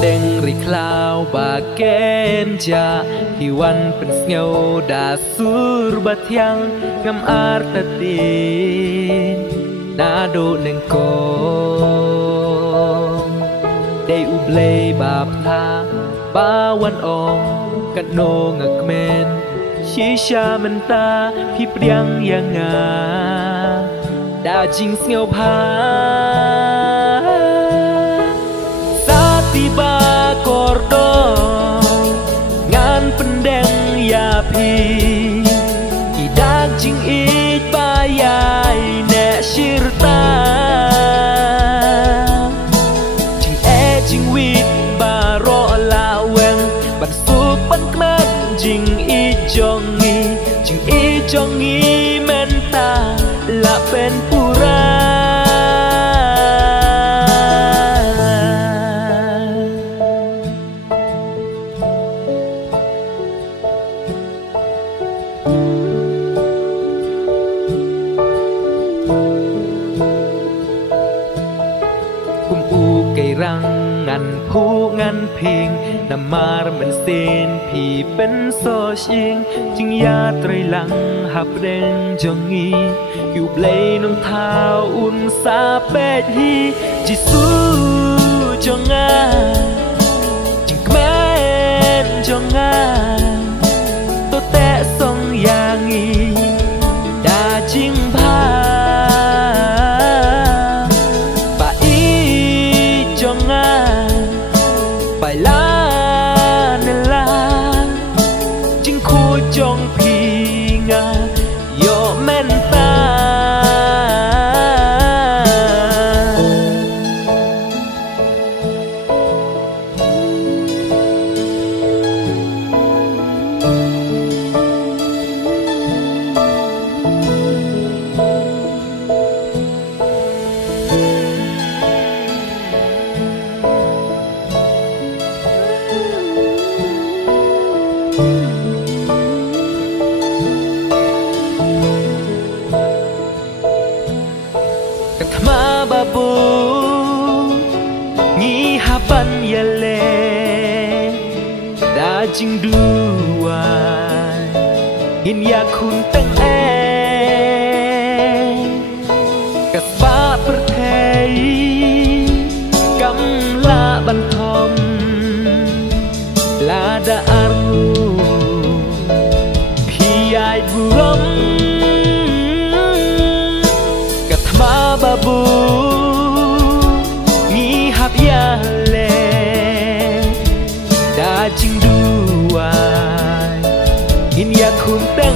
เด้งริคลาวบาเกนจาที่วันเป็นเงาดาสูรบัดยังงำอาร์ตตีนาโดหนึ่งโกได้อุบเลยบาพลาบาวันอองกันโนงักเมนชีชามันตาพี่เปรียงยังงาดาจิงเงาพาtiba kordon ngan pendeng ya pi idak jing it bayai ne shirta jing jing wit baro la weng ban su ban kmet jing it jongi jing it jongi menta la pen puraรังงันผู้งันเพียงนำมารมันเส้นพี่เป็นโซชิงจึงยาไตรลังหับเร่งจงงีอยู่เปลยน้องเท้าอุ่นซาเป็ดฮีจิสูจงงาจึงแม่นจงงาตัวแตะทรงยางีดาจิงพาไปลาเนลาจึงคู่จงพีงาโยแม่นตามาบาบูงี้ฮับันยาเลดาจิงดูวายหินยาคุณตั้งกัสบาประเทศกำลาบันทอมลาดาอารูพี่ยายบุรมบาบูงี้ฮับยาเลดาจิงดูวายหินยาคุมตั้ง